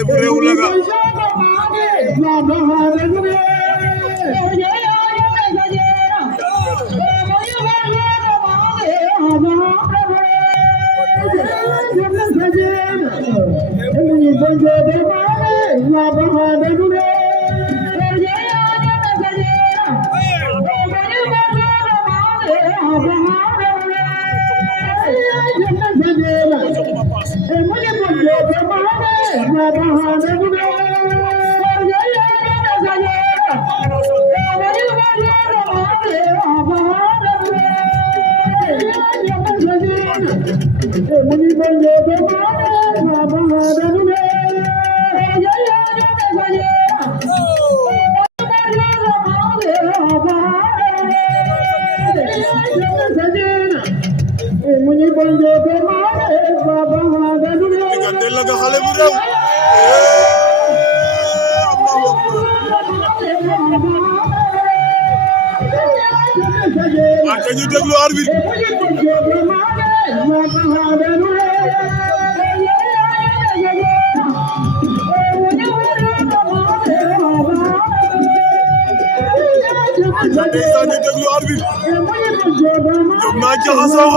xale bu réew la ga ñu déglu arbitre ndeysaan ñu déglu arbitre ñoom naa jaxasoo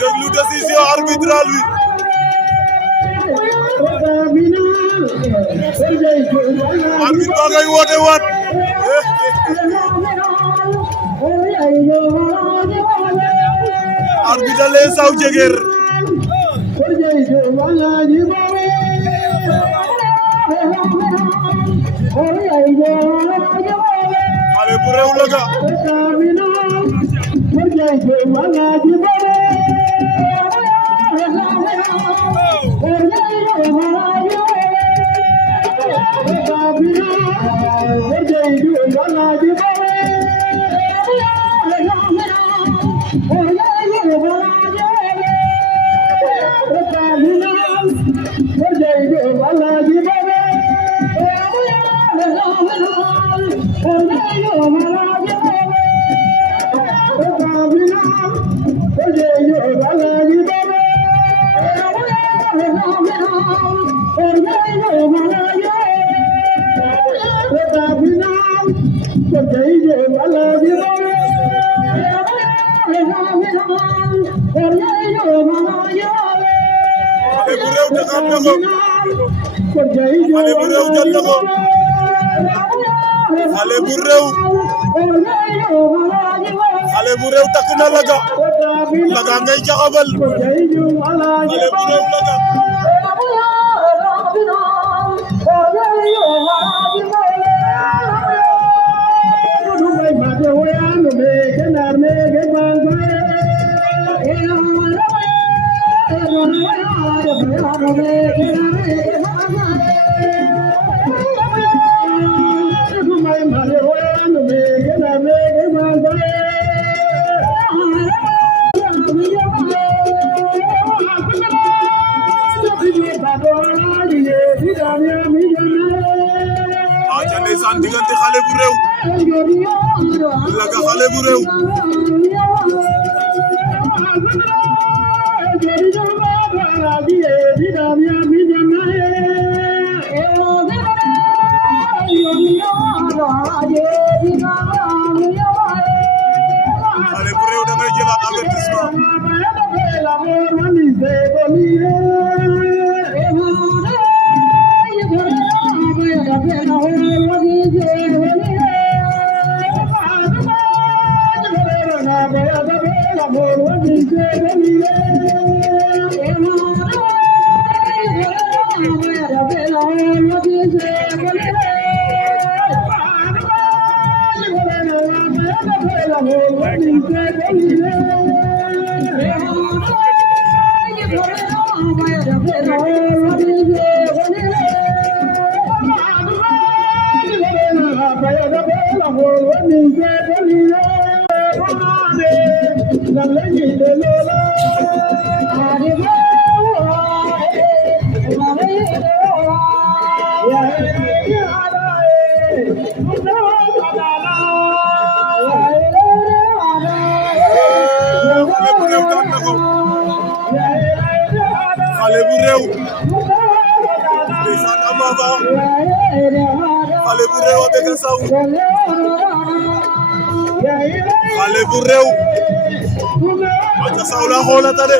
déglu décision arbitrale bi arbitre ba ngay woote waat arbitre le saw jeger xale bu réew la ga xale bu réew takk na laga ngay jaxabal xale bu réew laga ndeysaan diggante xale bu réew laga xale bu réew xale bu réew da ngay jëlaat avertissement xale bu réew ndeysaan Amaba xale bu réew a bëgg saw xale bu réew aca saw la xoolata de